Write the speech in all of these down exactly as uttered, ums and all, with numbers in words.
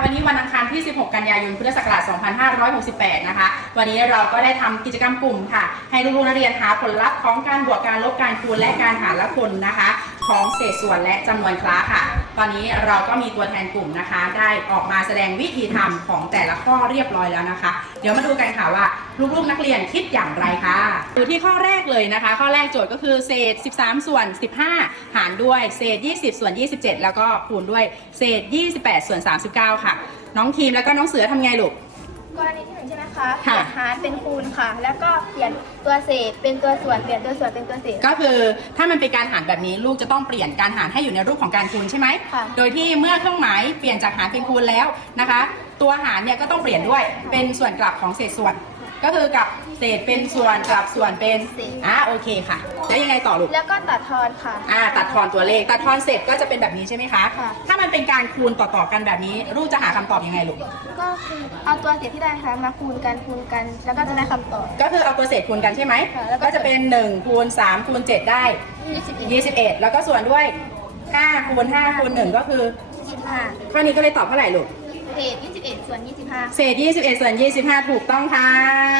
วันนี้วันอังคารที่ สิบหก กันยายน พุทธศักราช สองพันห้าร้อยหกสิบแปด นะคะวันนี้เราก็ได้ทำกิจกรรมกลุ่มค่ะให้ลูกๆนักเรียนหาผลลัพธ์ของการบวกการลบการคูณและการหารและคูณนะคะของเศษส่วนและจำนวนคล้าค่ะตอนนี้เราก็มีตัวแทนกลุ่มนะคะได้ออกมาแสดงวิธีทำของแต่ละข้อเรียบร้อยแล้วนะคะเดี๋ยวมาดูกันค่ะว่าลูกๆนักเรียนคิดอย่างไรค่ะดูที่ข้อแรกเลยนะคะข้อแรกโจทย์ก็คือเศษสิบสามส่วนสิบห้าหารด้วยเศษยี่สิบส่วนยี่สิบเจ็ดแล้วก็คูณด้วยเศษยี่สิบแปดส่วนสามสิบเก้าค่ะน้องทีมแล้วก็น้องเสือทำไงลูกกรณีที่หนึ่งใช่ไหมคะเปลี่ยนหารเป็นคูณค่ะแล้วก็เปลี่ยนตัวเศษเป็นตัวส่วนเปลี่ยนตัวส่วนเป็นตัวเศษก็คือถ้ามันเป็นการหารแบบนี้ลูกจะต้องเปลี่ยนการหารให้อยู่ในรูปของการคูณใช่ไหมค่ะโดยที่เมื่อเครื่องหมายเปลี่ยนจากหารเป็นคูณแล้วนะคะตัวหารเนี่ยก็ต้องเปลี่ยนด้วยเป็นส่วนกลับของเศษส่วนก็คือกับเศษเป็นส่วนกลับส่วนเป็นอ่าโอเคค่ะแล้วยังไงต่อลูกแล้วก็ตัดทอนค่ะอ่าตัดทอนตัวเลขตัดทอนเสร็จก็จะเป็นแบบนี้ใช่ไหมคะค่ะถ้ามันเป็นการคูณต่อๆกันแบบนี้ลูกจะหาคำตอบยังไงลูกก็คือเอาตัวเศษที่ได้ค่ะมาคูณกันคูณกันแล้วก็จะได้คำตอบก็คือเอาตัวเศษคูณกันใช่ไหมแล้วก็จะเป็นหนึ่งคูณสามคูณเจ็ดได้ยี่สิบเอ็ดแล้วก็ส่วนด้วยห้าคูณห้าคูณหนึ่งก็คือยี่สิบห้าข้อนี้ก็เลยตอบเท่าไหร่ลูกเศษยี่สิบเอ็ดส่วนยี่สิบห้าเศษยี่สิบเอ็ดส่วนยี่สิบห้าถูกต้องค่ะ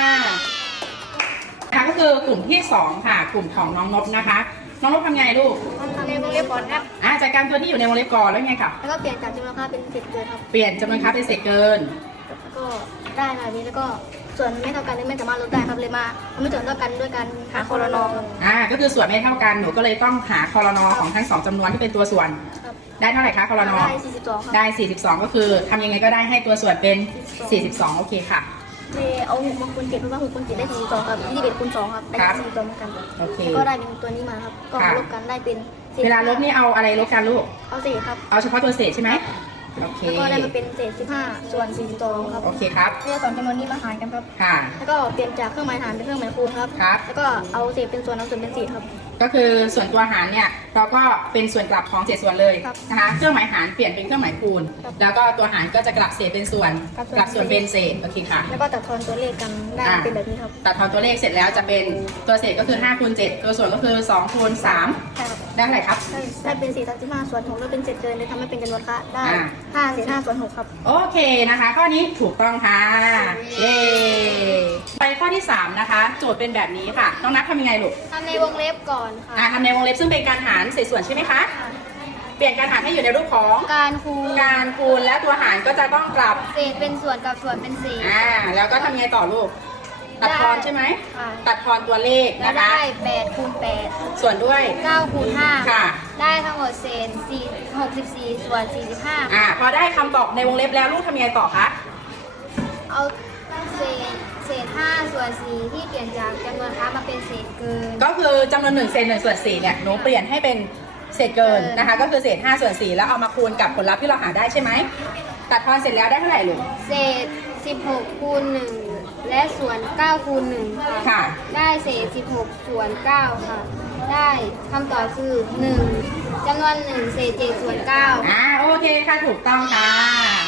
ค่ะก็คือกลุ่มที่สองค่ะกลุ่มของน้องนพนะคะน้องนพทำไงลูกทำในวงเล็บก่อนครับอ่าจัดการตัวที่อยู่ในวงเล็บก่อนแล้วไงค่ะแล้วก็เปลี่ยนจากจำนวนค่าเป็นเศษเกินครับเปลี่ยนจำนวนค่าเป็นเศษเกินก็ได้แบบนี้แล้วก็ส่วนไม่เท่ากันไม่สามารถลดได้ครับเลยมาทำให้ส่วนเท่ากันด้วยการหาคอรนออ่าก็คือส่วนไม่เท่ากันหนูก็เลยต้องหาคอรนอของทั้งสองจำนวนที่เป็นตัวส่วนได้เท่าไหร่คะคอรนอได้สี่สิบสองครับได้สี่สิบสองก็คือทำยังไงก็ได้ให้ตัวส่วนเป็นสี่สิบสองโอเคค่ะเอเอาหกมาคูณเจ็ดเพราะว่าหกคูณเจ็ดได้สี่สิบสองครับยี่สิบเอ็ดคูณสองครับได้สี่สิบสองเหมือนกันโอเคก็ได้เป็นตัวนี้มาครับก็ลบกันได้เป็นเวลาลบนี่เอาอะไรลบกันลูกเอาเศษครับเอาเฉพาะตัวเศษใช่ไหมโอเคก็ได้มาเป็นเศษสิบห้าส่วนสี่สิบสองครับโอเคครับเพื่อสองจำนวนนี้มาหารกันครับค่ะแล้วก็เปลี่ยนจากเครื่องหมายหารเป็นเครื่องหมายคูณครับครับแล้วก็เอาเศษเป็นส่วนเอาส่วนเป็นเศษครับก็คือส่วนตัวหารเนี่ยเราก็เป็นส่วนกลับของเศษส่วนเลยนะคะเครื่องหมายหารเปลี่ยนเป็นเครื่องหมายคูณแล้วก็ตัวหารก็จะกลับเศษเป็นส่วนกลับส่วนเป็นเศษโอเคค่ะแล้วก็ตัดทอนตัวเลขกันได้เป็นแบบนี้ครับตัดทอนตัวเลขเสร็จแล้วจะเป็นตัวเศษก็คือห้าคูณเจ็ดตัวส่วนก็คือสองคูณสามได้เท่าไหร่ครับได้เป็นสี่สิบห้าส่วนหกแล้วเป็นเศษเกินเลยทำให้เป็นจำนวนค่าได้ห้าเศษห้าส่วนหกครับโอเคนะคะข้อนี้ถูกต้องค่ะเย้ไปข้อที่สามนะคะโจทย์เป็นแบบนี้ค่ะน้องนัททำยังไงลูกทำในวงเล็บก่อนค่ะอ่าทำในวงเล็บซึ่งเป็นการหารเศษส่วนใช่ไหมคะเปลี่ยนการหารให้อยู่ในรูปของการคูณการคูณและตัวหารก็จะต้องกลับเศษเป็นส่วนกับส่วนเป็นเศษอ่าแล้วก็ทำยังไงต่อลูกตัดทอนใช่ไหมตัดทอนตัวเลขนะคะได้แปดคูณแปดส่วนด้วยเก้าคูณห้าค่ะได้ทั้งหมดเศษสี่หกสิบสี่ส่วนสี่สิบห้าอ่าพอได้คำตอบในวงเล็บแล้วลูกทำยังไงต่อคะเอาเศษเศษห้าส่วนสี่ที่เปลี่ยนจากจำนวนค่ามาเป็นเศษเกินก็คือจำนวนหนึ่งเศษหนึ่งส่วนสี่เนี่ยหนูเปลี่ยนให้เป็นเศษเกินนะคะก็คือเศษห้าส่วนสี่แล้วเอามาคูณกับผลลัพธ์ที่เราหาได้ใช่ไหมตัดทอนเสร็จแล้วได้เท่าไหร่ลูกเศษสิบหกคูณหนึ่งและส่วนเก้าคูณหนึ่งค่ะได้เศษสิบหกส่วนเก้าค่ะได้คำตอบคือหนึ่งจำนวนหนึ่งเศษเจ็ดส่วนเก้าอ่าโอเคค่ะถูกต้องค่ะ